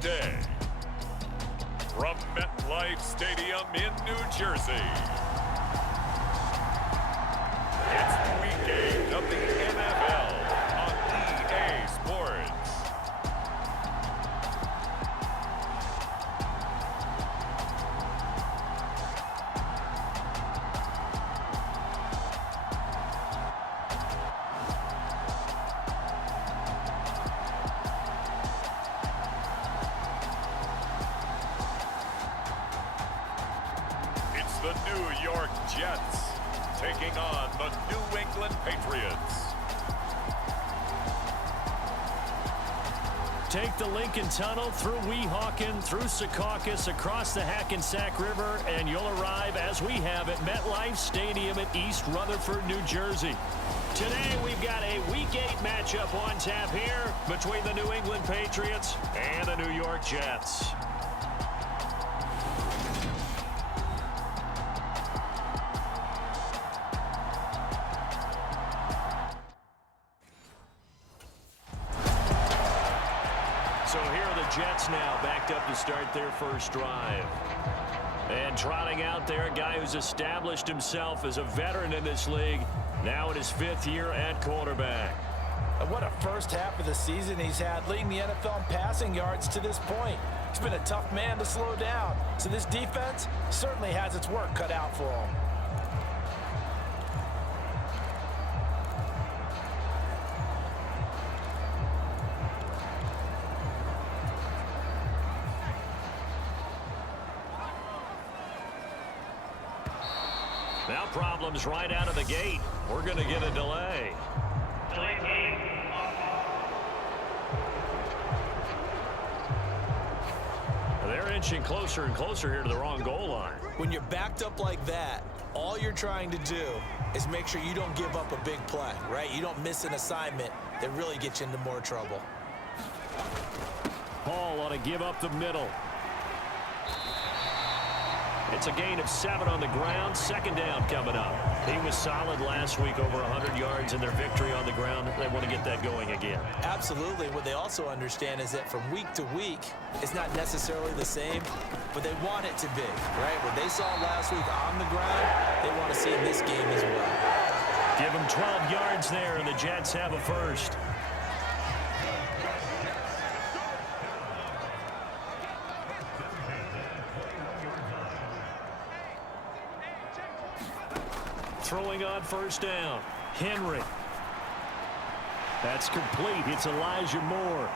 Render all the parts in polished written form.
day. From MetLife Stadium in New Jersey, it's the weekend of the NFL on EA Sports. The New York Jets taking on the New England Patriots. Take the Lincoln Tunnel through Weehawken, through Secaucus, across the Hackensack River, and you'll arrive, as we have, at MetLife Stadium at East Rutherford, New Jersey. Today, we've got a Week 8 matchup on tap here between the New England Patriots and the New York Jets. So here are the Jets now backed up to start their first drive. And trotting out there, a guy who's established himself as a veteran in this league, now in his 5th year at quarterback. And what a first half of the season he's had, leading the NFL in passing yards to this point. He's been a tough man to slow down, so this defense certainly has its work cut out for him. Now problems right out of the gate. We're going to get a delay. They're inching closer and closer here to the wrong goal line. When you're backed up like that, all you're trying to do is make sure you don't give up a big play, right? You don't miss an assignment that really gets you into more trouble. Hall ought to give up the middle. It's a gain of 7 on the ground. Second down coming up. He was solid last week, over 100 yards in their victory on the ground. They want to get that going again. Absolutely. What they also understand is that from week to week, it's not necessarily the same, but they want it to be, right? What they saw last week on the ground, they want to see in this game as well. Give them 12 yards there, and the Jets have a first. Throwing on first down. Henry. That's complete. It's Elijah Moore.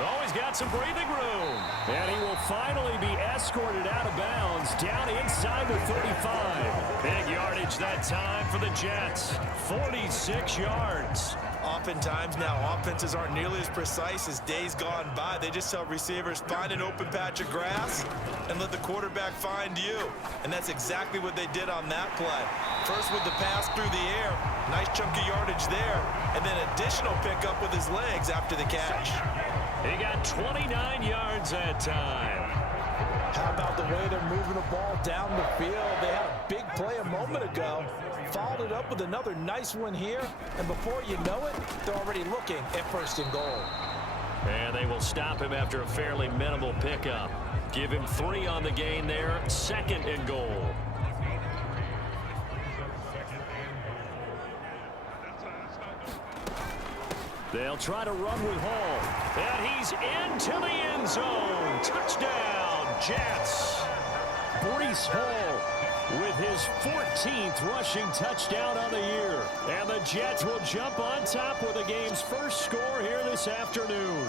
Oh, he's got some breathing room. And he will finally be escorted out of bounds down inside the 35. Big yardage that time for the Jets. 46 yards. Oftentimes now, offenses aren't nearly as precise as days gone by. They just tell receivers, find an open patch of grass and let the quarterback find you. And that's exactly what they did on that play. First with the pass through the air, nice chunk of yardage there, and then additional pickup with his legs after the catch. He got 29 yards that time. How about the way they're moving the ball down the field? They had a big play a moment ago. Followed it up with another nice one here. And before you know it, they're already looking at first and goal. And they will stop him after a fairly minimal pickup. Give him 3 on the gain there. Second and goal. They'll try to run with Hall. And he's into the end zone. Touchdown, Jets. Breece Hall with his 14th rushing touchdown on the year. And the Jets will jump on top with the game's first score here this afternoon.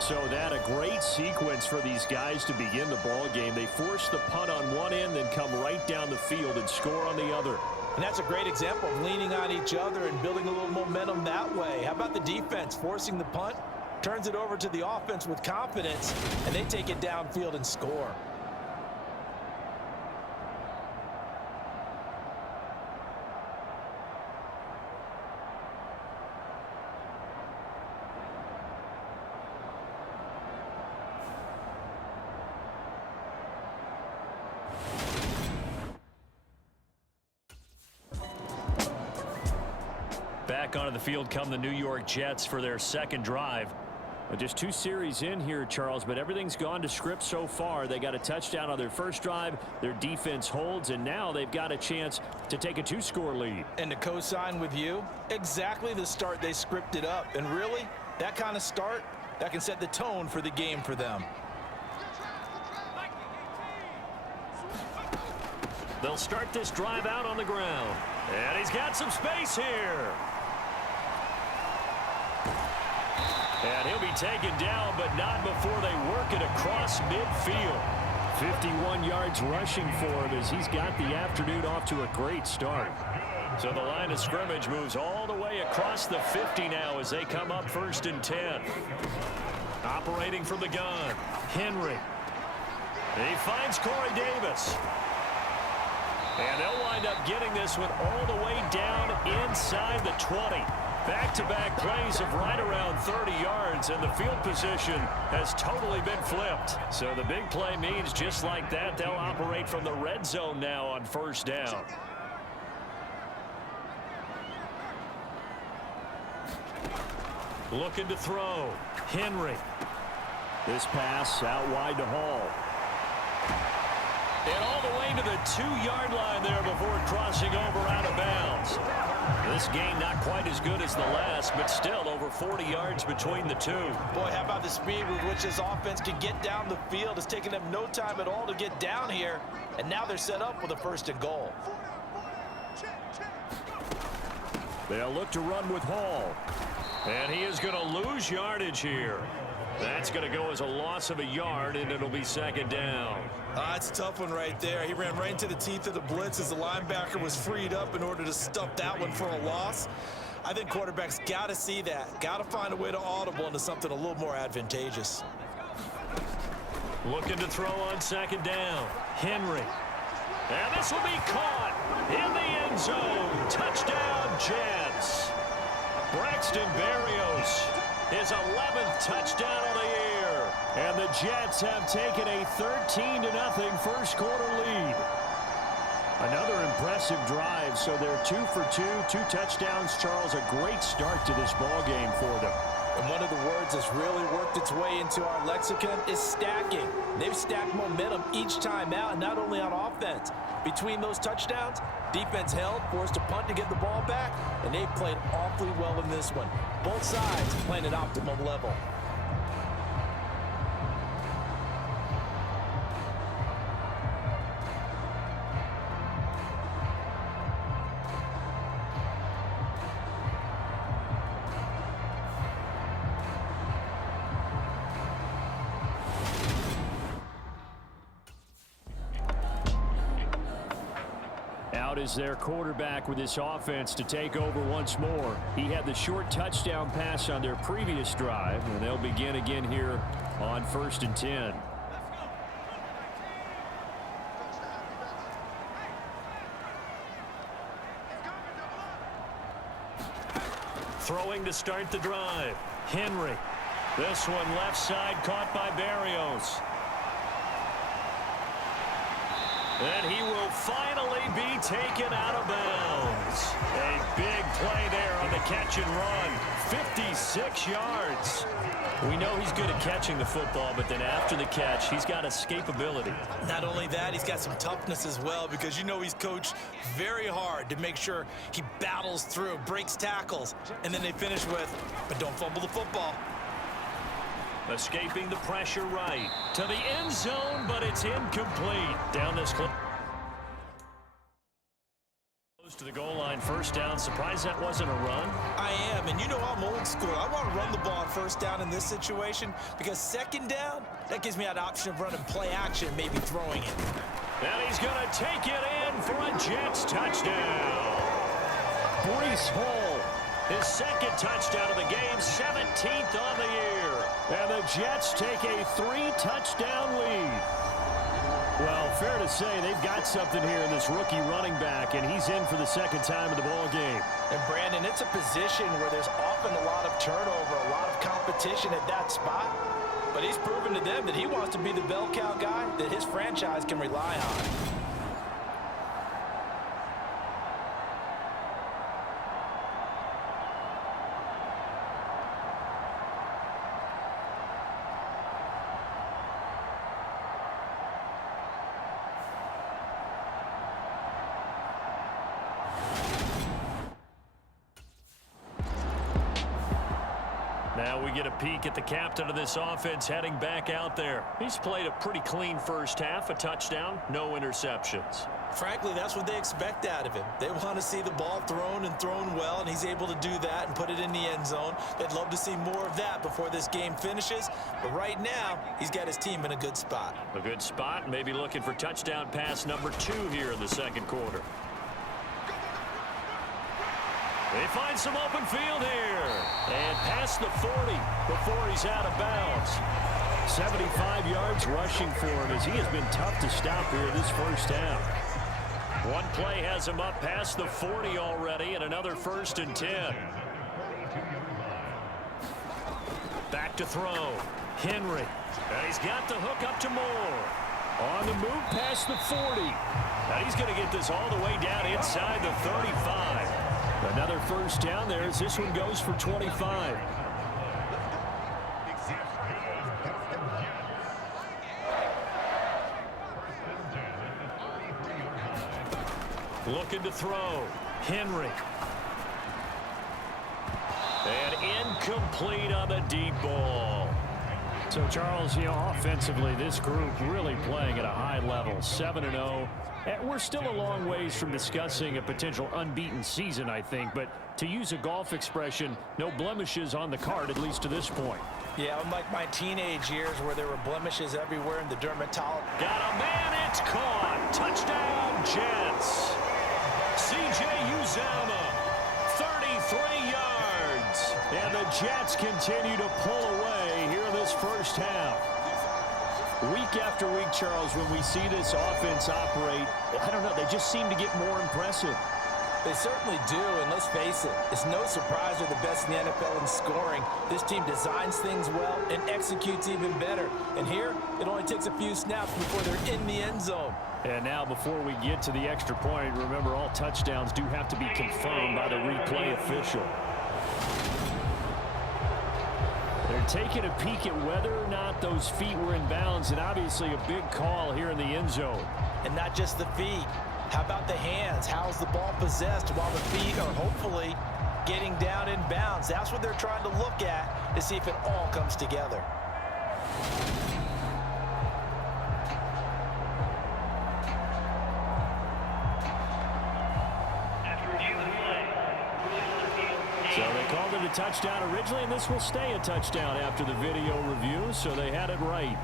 So that a great sequence for these guys to begin the ball game. They force the punt on one end, then come right down the field and score on the other. And that's a great example of leaning on each other and building a little momentum that way. How about the defense forcing the punt, turns it over to the offense with confidence, and they take it downfield and score. Back onto the field come the New York Jets for their second drive. Just 2 series in here, Charles, but everything's gone to script so far. They got a touchdown on their first drive. Their defense holds, and now they've got a chance to take a 2-score lead. And to co-sign with you, exactly the start they scripted up. And really, that kind of start, that can set the tone for the game for them. They'll start this drive out on the ground. And he's got some space here. And he'll be taken down, but not before they work it across midfield. 51 yards rushing for him as he's got the afternoon off to a great start. So the line of scrimmage moves all the way across the 50 now as they come up 1st and 10. Operating from the gun, Henry. He finds Corey Davis. And they'll wind up getting this one all the way down inside the 20. Back-to-back plays of right around 30 yards, and the field position has totally been flipped. So the big play means just like that, they'll operate from the red zone now on 1st down. Looking to throw. Henry. This pass out wide to Hall. And all the way to the 2-yard line there before crossing over out of bounds. This game not quite as good as the last, but still over 40 yards between the two. Boy, how about the speed with which this offense can get down the field? It's taken them no time at all to get down here, and now they're set up with a 1st and goal. They'll look to run with Hall. And he is going to lose yardage here. That's going to go as a loss of a yard, and it'll be 2nd down. It's a tough one right there. He ran right into the teeth of the blitz as the linebacker was freed up in order to stuff that one for a loss. I think quarterbacks got to see that. Got to find a way to audible into something a little more advantageous. Looking to throw on 2nd down. Henry. And this will be caught in the end zone. Touchdown, Jets. Braxton Berrios. His 11th touchdown of the year. And the Jets have taken a 13-0 1st-quarter lead. Another impressive drive, so they're 2 for 2, 2 touchdowns. Charles, a great start to this ball game for them. And one of the words that's really worked its way into our lexicon is stacking. They've stacked momentum each time out, and not only on offense. Between those touchdowns, defense held, forced to punt to get the ball back, and they've played awfully well in this one. Both sides playing at optimum level. Out is their quarterback with this offense to take over once more. He had the short touchdown pass on their previous drive, and they'll begin again here on 1st and 10. Throwing to start the drive. Henry. This one left side caught by Berrios. And he will finally be taken out of bounds. A big play there on the catch and run. 56 yards. We know he's good at catching the football, but then after the catch, he's got escapability. Not only that, he's got some toughness as well, because you know he's coached very hard to make sure he battles through, breaks tackles, and then they finish with, but don't fumble the football. Escaping the pressure right to the end zone, but it's incomplete. Down this close to the goal line, 1st down. Surprised that wasn't a run? I am, and you know I'm old school. I want to run the ball on 1st down in this situation, because 2nd down, that gives me that option of running play action, maybe throwing it. And he's going to take it in for a Jets touchdown. Breece Hall, his 2nd touchdown of the game, 17th on the year. And the Jets take a 3-touchdown lead. Well, fair to say they've got something here in this rookie running back, and he's in for the 2nd time of the ball game. And Brandon, it's a position where there's often a lot of turnover, a lot of competition at that spot. But he's proven to them that he wants to be the bell cow guy that his franchise can rely on. Now we get a peek at the captain of this offense heading back out there. He's played a pretty clean first half, a touchdown, no interceptions. Frankly, that's what they expect out of him. They want to see the ball thrown and thrown well, and he's able to do that and put it in the end zone. They'd love to see more of that before this game finishes. But right now, he's got his team in a good spot. A good spot, maybe looking for touchdown pass number 2 here in the second quarter. They find some open field here. And past the 40 before he's out of bounds. 75 yards rushing for him as he has been tough to stop here this first half. One play has him up past the 40 already, and another 1st and 10. Back to throw. Henry. And he's got the hook up to Moore. On the move past the 40. Now he's going to get this all the way down inside the 35. Another first down there as this one goes for 25. Looking to throw. Henry. And incomplete on the deep ball. So, Charles, offensively, this group really playing at a high level, 7-0. We're still a long ways from discussing a potential unbeaten season, I think. But to use a golf expression, no blemishes on the card, at least to this point. Yeah, unlike my teenage years where there were blemishes everywhere in the dermatologist. Got a man, it's caught. Touchdown, Jets. C.J. Uzama, 33 yards. And the Jets continue to pull away here in this first half. Week after week, Charles, when we see this offense operate, I don't know, they just seem to get more impressive. They certainly do, and let's face it, it's no surprise they're the best in the NFL in scoring. This team designs things well and executes even better. And here, it only takes a few snaps before they're in the end zone. And now, before we get to the extra point, remember all touchdowns do have to be confirmed by the replay official. They're taking a peek at whether or not those feet were in bounds, and obviously a big call here in the end zone. And not just the feet. How about the hands? How's the ball possessed while the feet are hopefully getting down in bounds? That's what they're trying to look at to see if it all comes together. So they called it a touchdown originally, and this will stay a touchdown after the video review, so they had it right.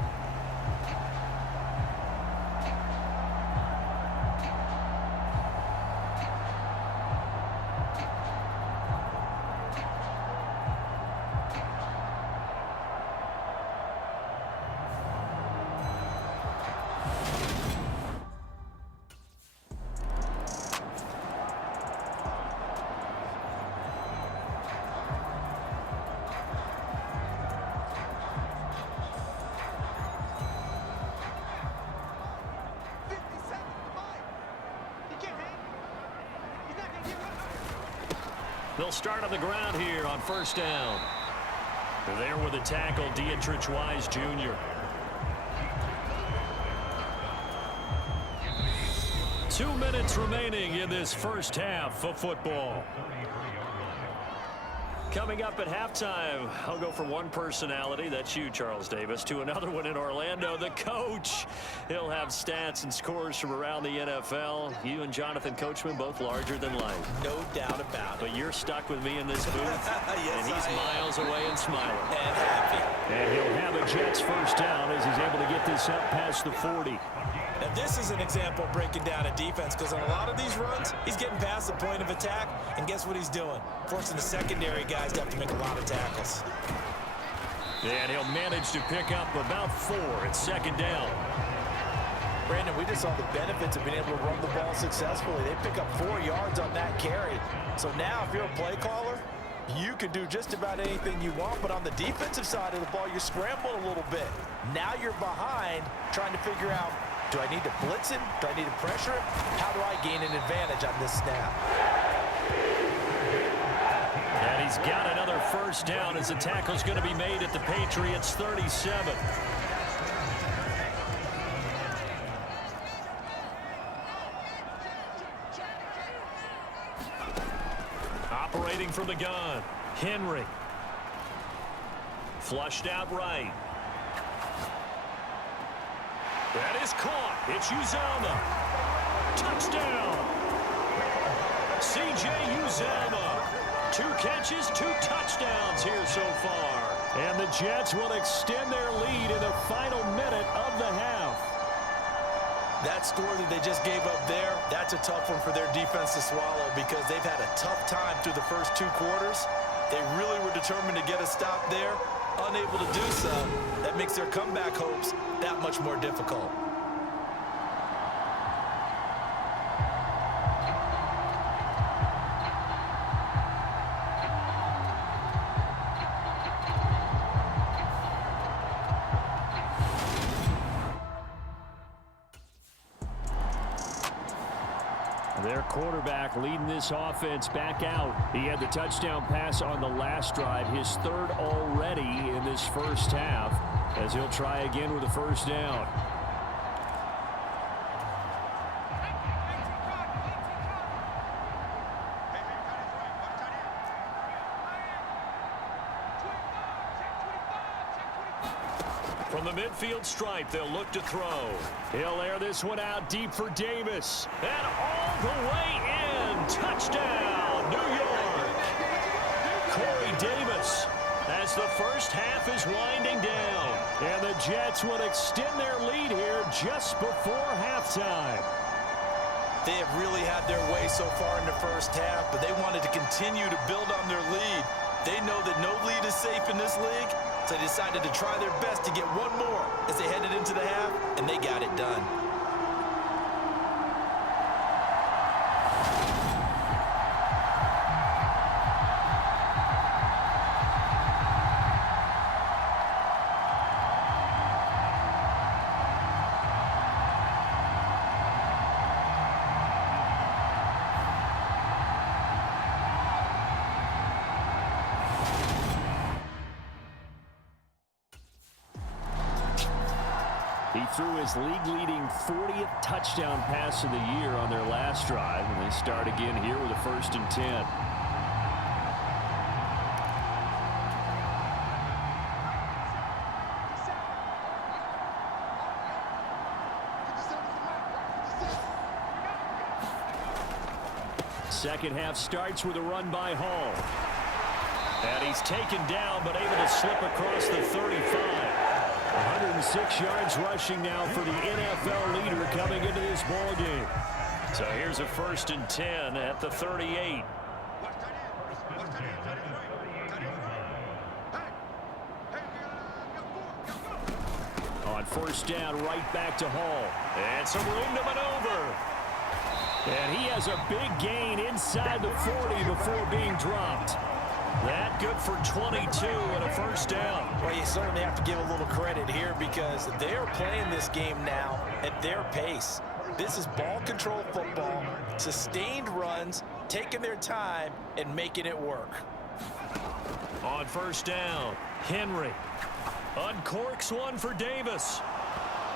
They'll start on the ground here on first down. There with a tackle, Dietrich Wise Jr. 2 minutes remaining in this first half of football. Coming up at halftime, I'll go from one personality, that's you, Charles Davis, to another one in Orlando, the coach. He'll have stats and scores from around the NFL. You and Jonathan Coachman, both larger than life. No doubt about it. But you're stuck with me in this booth, Yes, and he's I am. miles away and smiling. And happy. And he'll have a Jets first down as he's able to get this up past the 40. Now, this is an example of breaking down a defense because on a lot of these runs, he's getting past the point of attack, and guess what he's doing? Forcing the secondary guys to have to make a lot of tackles. And he'll manage to pick up about 4 at second down. Brandon, we just saw the benefits of being able to run the ball successfully. They pick up 4 yards on that carry. So now, if you're a play caller, you can do just about anything you want, but on the defensive side of the ball, you're scrambling a little bit. Now you're behind, trying to figure out, do I need to blitz him? Do I need to pressure him? How do I gain an advantage on this snap? And he's got another first down as the tackle's going to be made at the Patriots 37. Operating from the gun, Henry. Flushed out right. That is caught. It's Uzama. Touchdown. C.J. Uzama. 2 catches, 2 touchdowns here so far. And the Jets will extend their lead in the final minute of the half. That score that they just gave up there, that's a tough one for their defense to swallow because they've had a tough time through the first 2 quarters. They really were determined to get a stop there, unable to do so. That makes their comeback hopes that much more difficult. Their quarterback leading this offense back out. He had the touchdown pass on the last drive, his 3rd already in this first half, as he'll try again with a first down. From the midfield stripe, they'll look to throw. He'll air this one out deep for Davis. And all the way in. Touchdown, New York. Corey Davis as the first half is winding down. And the Jets will extend their lead here just before halftime. They have really had their way so far in the first half, but they wanted to continue to build on their lead. They know that no lead is safe in this league, so they decided to try their best to get one more as they headed into the half, and they got it done. He threw his league-leading 40th touchdown pass of the year on their last drive, and they start again here with a 1st and 10. Second half starts with a run by Hall. And he's taken down, but able to slip across the 35. 106 yards rushing now for the NFL leader coming into this ball game. So here's a 1st and 10 at the 38. On 1st down, right back to Hall. And some room to maneuver. And he has a big gain inside the 40 before being dropped. That good for 22 and a 1st down. Well, you certainly have to give a little credit here because they're playing this game now at their pace. This is ball control football, sustained runs, taking their time and making it work. On 1st down, Henry uncorks one for Davis.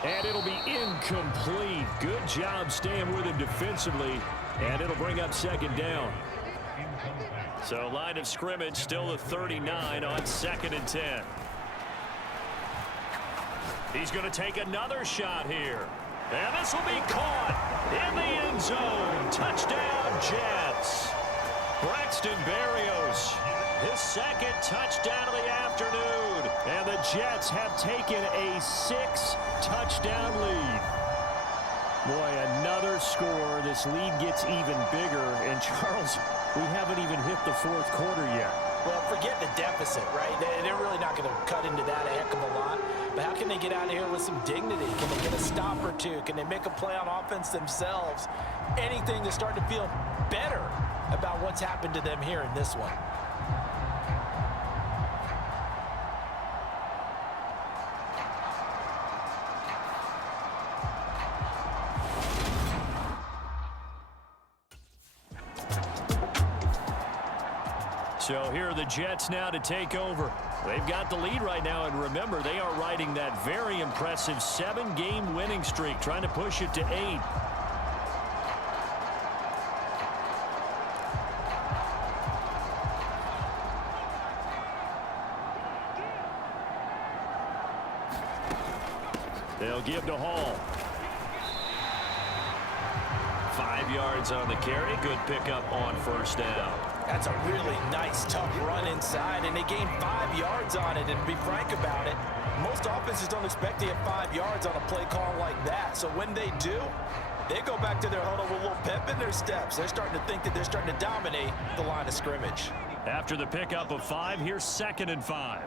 And it'll be incomplete. Good job staying with him defensively. And it'll bring up 2nd down. So line of scrimmage still at 39 on 2nd and 10. He's going to take another shot here. And this will be caught in the end zone. Touchdown, Jets. Braxton Berrios, his 2nd touchdown of the afternoon. And the Jets have taken a 6-touchdown lead. Boy, another score. This lead gets even bigger. And Charles, we haven't even hit the 4th quarter yet. Well, forget the deficit, right? They're really not going to cut into that a heck of a lot. But how can they get out of here with some dignity? Can they get a stop or two? Can they make a play on offense themselves? Anything to start to feel better about what's happened to them here in this one. So here are the Jets now to take over. They've got the lead right now, and remember, they are riding that very impressive 7-game winning streak, trying to push it to 8. They'll give to Hall. 5 yards on the carry. Good pickup on first down. That's a really nice, tough run inside, and they gained 5 yards on it. And to be frank about it, most offenses don't expect to get 5 yards on a play call like that. So when they do, they go back to their huddle with a little pep in their steps. They're starting to think that they're starting to dominate the line of scrimmage. After the pickup of 5, here's 2nd and 5.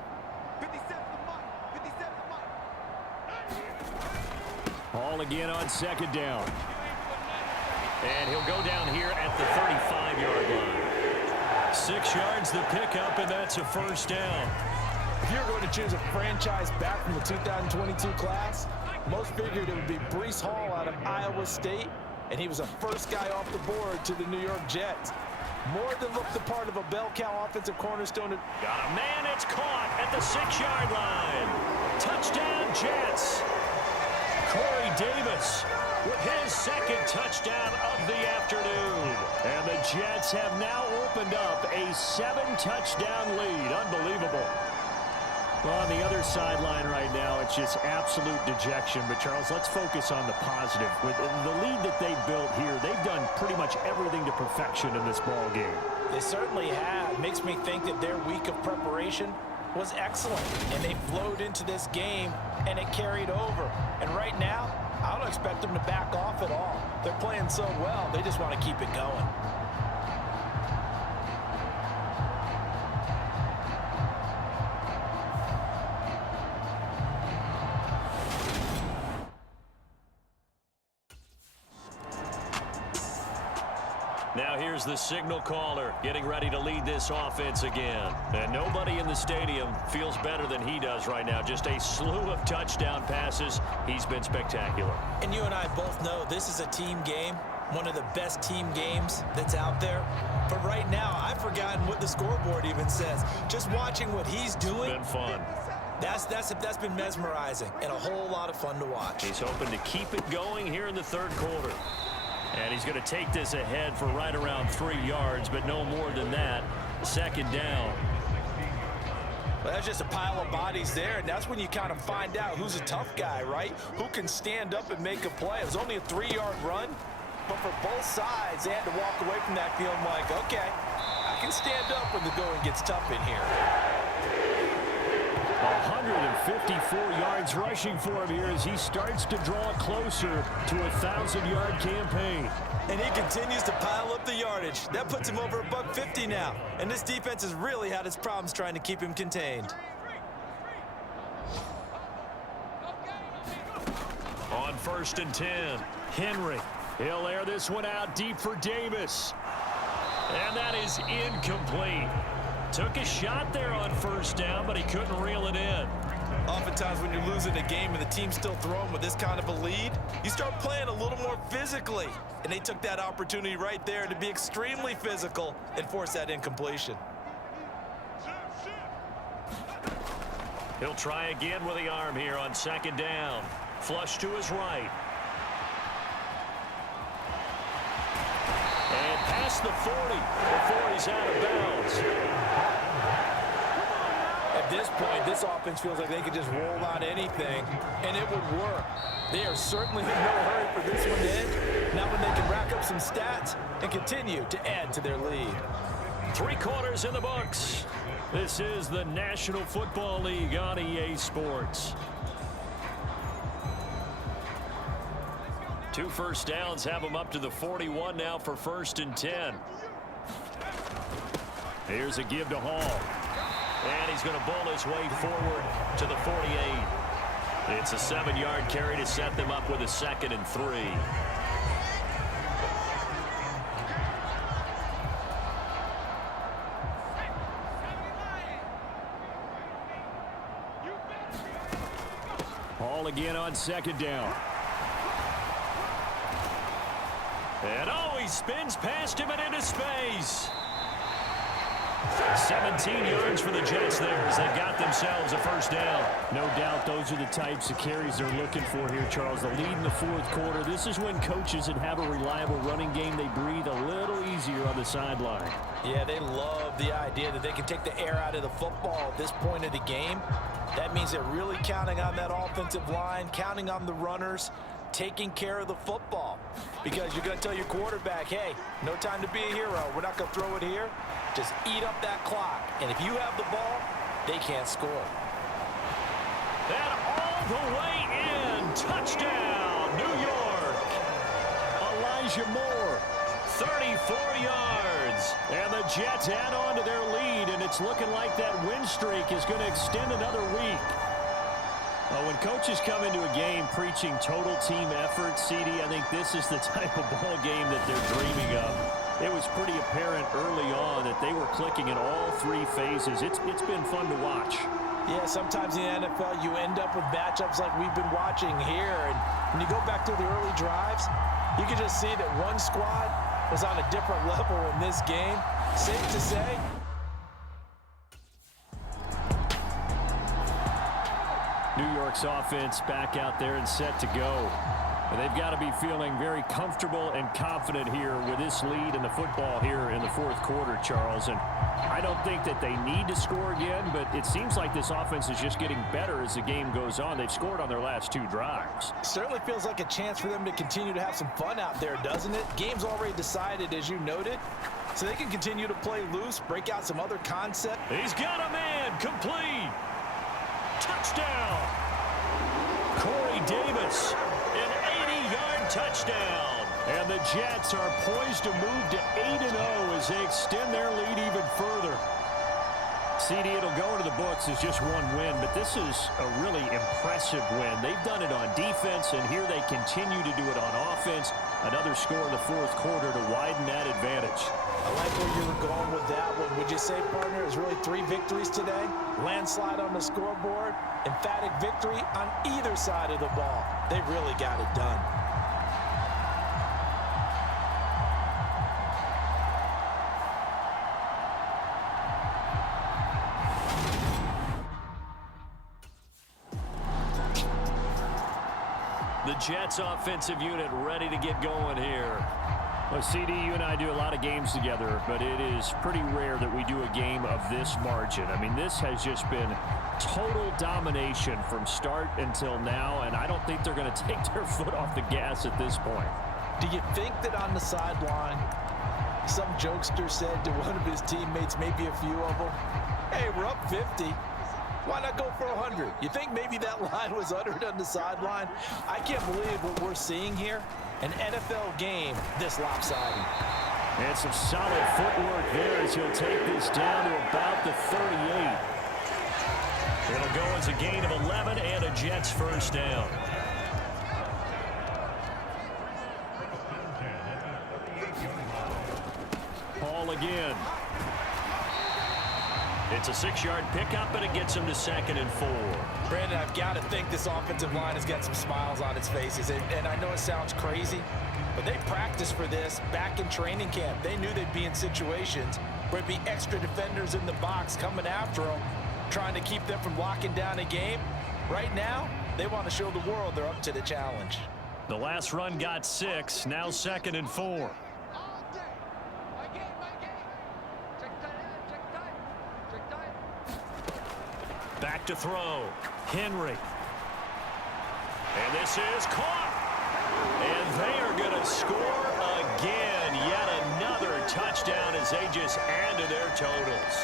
Hall again on 2nd down. And he'll go down here at the 35-yard line. 6 yards the pickup, and that's a first down. If you're going to choose a franchise back from the 2022 class, most figured it would be Breece Hall out of Iowa State, and he was the first guy off the board to the New York Jets. More than looked the part of a bell cow offensive cornerstone. Got a man, it's caught at the 6-yard line. Touchdown, Jets. Corey Davis with his 2nd touchdown of the afternoon. And the Jets have now opened up a 7-touchdown lead. Unbelievable. Well, on the other sideline right now, it's just absolute dejection. But, Charles, let's focus on the positive. With the lead that they built here, they've done pretty much everything to perfection in this ball game. They certainly have. Makes me think that their week of preparation was excellent. And they flowed into this game, and it carried over. And right now, I don't expect them to back off at all. They're playing so well, they just want to keep it going. Now here's the signal caller getting ready to lead this offense again. And nobody in the stadium feels better than he does right now. Just a slew of touchdown passes. He's been spectacular. And you and I both know this is a team game, one of the best team games that's out there. But right now, I've forgotten what the scoreboard even says. Just watching what he's doing. It's been fun. That's been mesmerizing and a whole lot of fun to watch. He's hoping to keep it going here in the 3rd quarter. And he's going to take this ahead for right around 3 yards, but no more than that. 2nd down. Well, that's just a pile of bodies there, and that's when you kind of find out who's a tough guy, right? Who can stand up and make a play. It was only a 3-yard run, but for both sides, they had to walk away from that feeling like, okay, I can stand up when the going gets tough in here. 154 yards rushing for him here as he starts to draw closer to a 1,000-yard campaign. And he continues to pile up the yardage. That puts him over $150 now. And this defense has really had its problems trying to keep him contained. On 1st and 10, Henry. He'll air this one out deep for Davis. And that is incomplete. Took a shot there on 1st down, but he couldn't reel it in. Oftentimes when you're losing a game and the team's still throwing with this kind of a lead, you start playing a little more physically. And they took that opportunity right there to be extremely physical and force that incompletion. He'll try again with the arm here on 2nd down. Flush to his right. And past the 40 before he's out of bounds. At this point, this offense feels like they could just roll out anything, and it would work. They are certainly in no hurry for this one to end. Now when they can rack up some stats and continue to add to their lead. 3 quarters in the books. This is the National Football League on EA Sports. 2 first downs have them up to the 41 now for 1st and 10. Here's a give to Hall. And he's going to bowl his way forward to the 48. It's a 7-yard carry to set them up with a 2nd and 3. Hall again on 2nd down. And oh, he spins past him and into space. 17 yards for the Jets there as they've got themselves a first down. No doubt those are the types of carries they're looking for here, Charles. The lead in the fourth quarter. This is when coaches that have a reliable running game, they breathe a little easier on the sideline. Yeah, they love the idea that they can take the air out of the football at this point of the game. That means they're really counting on that offensive line, counting on the runners, taking care of the football. Because you're going to tell your quarterback, hey, no time to be a hero. We're not going to throw it here. Just eat up that clock. And if you have the ball, they can't score. And all the way in. Touchdown, New York. Elijah Moore, 34 yards. And the Jets add on to their lead, and it's looking like that win streak is going to extend another week. When coaches come into a game preaching total team effort, CD, I think this is the type of ball game that they're dreaming of. It was pretty apparent early on that they were clicking in all three phases. It's been fun to watch. Yeah, sometimes in the NFL you end up with matchups like we've been watching here. And when you go back to the early drives, you can just see that one squad was on a different level in this game. Safe to say, New York's offense back out there and set to go. And they've got to be feeling very comfortable and confident here with this lead in the football here in the fourth quarter, Charles. And I don't think that they need to score again, but it seems like this offense is just getting better as the game goes on. They've scored on their last two drives. Certainly feels like a chance for them to continue to have some fun out there, doesn't it? Game's already decided, as you noted, so they can continue to play loose, break out some other concepts. He's got a man, complete. Touchdown. Corey Davis, an 80-yard touchdown. And the Jets are poised to move to 8-0 as they extend their lead even further. CD, it'll go into the books as just one win, but this is a really impressive win. They've done it on defense, and here they continue to do it on offense. Another score in the fourth quarter to widen that advantage. I like where you were going with that one. Would you say, partner, it's really 3 victories today? Landslide on the scoreboard, emphatic victory on either side of the ball. They really got it done. The Jets offensive unit ready to get going here. Well, CD, you and I do a lot of games together, but it is pretty rare that we do a game of this margin. I mean, this has just been total domination from start until now, and I don't think they're going to take their foot off the gas at this point. Do you think that on the sideline, some jokester said to one of his teammates, maybe a few of them, hey, we're up 50. Why not go for 100? You think maybe that line was uttered on the sideline? I can't believe what we're seeing here. An NFL game this lopsided. And some solid footwork there as he'll take this down to about the 38. It'll go as a gain of 11 and a Jets first down. Paul again. It's a 6-yard pickup, and it gets him to 2nd and 4. Brandon, I've got to think this offensive line has got some smiles on its faces. And I know it sounds crazy, but they practiced for this back in training camp. They knew they'd be in situations where it'd be extra defenders in the box coming after them, trying to keep them from locking down a game. Right now, they want to show the world they're up to the challenge. The last run got 6, now 2nd and 4. Back to throw. Henry. And this is caught. And they are going to score again. Yet another touchdown as they just add to their totals.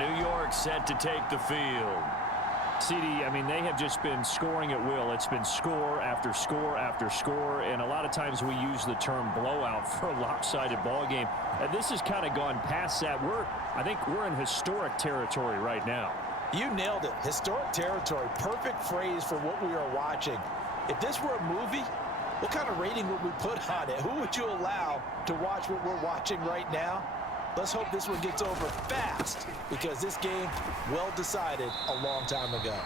New York set to take the field. CD, I mean, they have just been scoring at will. It's been score after score after score, and a lot of times we use the term blowout for a lopsided ball game. This has kind of gone past that. I think we're in historic territory right now. You nailed it. Historic territory. Perfect phrase for what we are watching. If this were a movie, what kind of rating would we put on it? Who would you allow to watch what we're watching right now? Let's hope this one gets over fast, because this game, well decided a long time ago.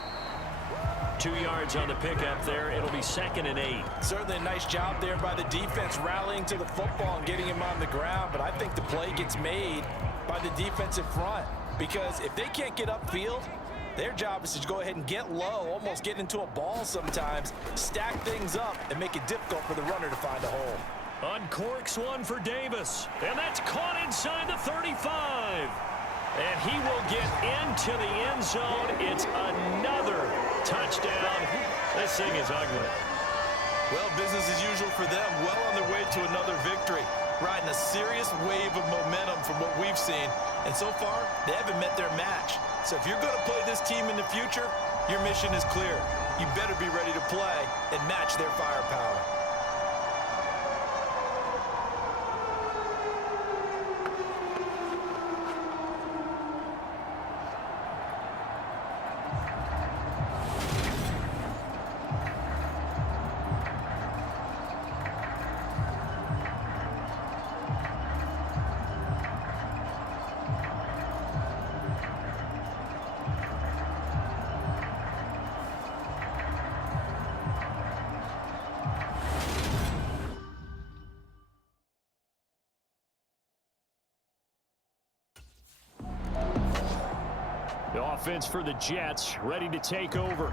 2 yards on the pickup there. It'll be 2nd and 8. Certainly a nice job there by the defense rallying to the football and getting him on the ground, but I think the play gets made by the defensive front, because if they can't get upfield, their job is to go ahead and get low, almost get into a ball sometimes, stack things up, and make it difficult for the runner to find a hole. Uncorks one for Davis, and that's caught inside the 35. And he will get into the end zone. It's another touchdown. This thing is ugly. Well, business as usual for them. Well on their way to another victory. Riding a serious wave of momentum from what we've seen. And so far, they haven't met their match. So if you're going to play this team in the future, your mission is clear. You better be ready to play and match their firepower. The offense for the Jets ready to take over.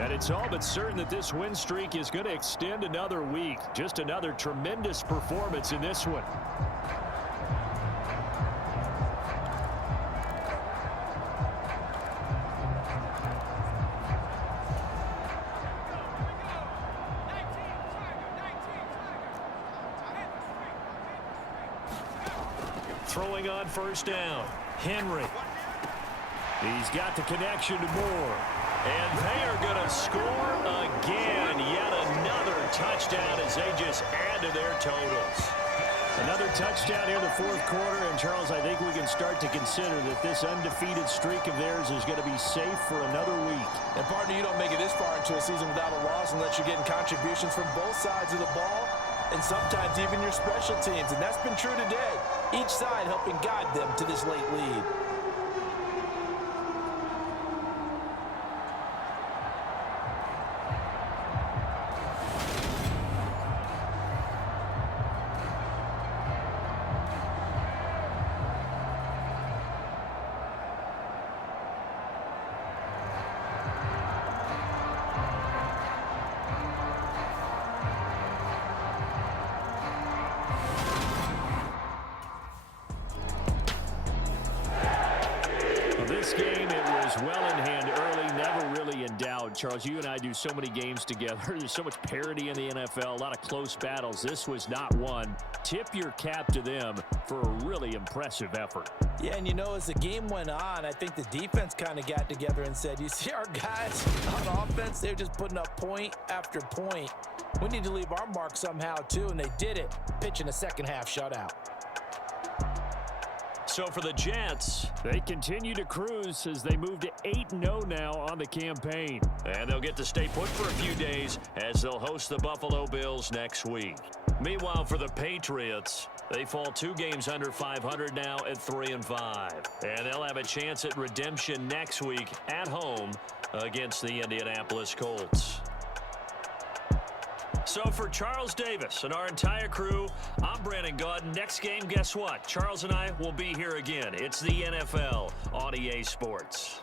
And it's all but certain that this win streak is going to extend another week. Just another tremendous performance in this one. Throwing on first down. Henry. He's got the connection to Moore. And they are going to score again. Yet another touchdown as they just add to their totals. Another touchdown here in the fourth quarter. And, Charles, I think we can start to consider that this undefeated streak of theirs is going to be safe for another week. And, partner, you don't make it this far into a season without a loss unless you're getting contributions from both sides of the ball and sometimes even your special teams. And that's been true today. Each side helping guide them to this late lead. This game, it was well in hand early, never really in doubt. Charles, you and I do so many games together. There's so much parity in the NFL, a lot of close battles. This was not one. Tip your cap to them for a really impressive effort. Yeah, and you know, as the game went on, I think the defense kind of got together and said, you see our guys on offense, they're just putting up point after point. We need to leave our mark somehow, too, and they did it, pitching a second-half shutout. So for the Jets, they continue to cruise as they move to 8-0 now on the campaign. And they'll get to stay put for a few days as they'll host the Buffalo Bills next week. Meanwhile, for the Patriots, they fall 2 games under 500 now at 3-5. And they'll have a chance at redemption next week at home against the Indianapolis Colts. So for Charles Davis and our entire crew, I'm Brandon Gaudin. Next game, guess what? Charles and I will be here again. It's the NFL on EA Sports.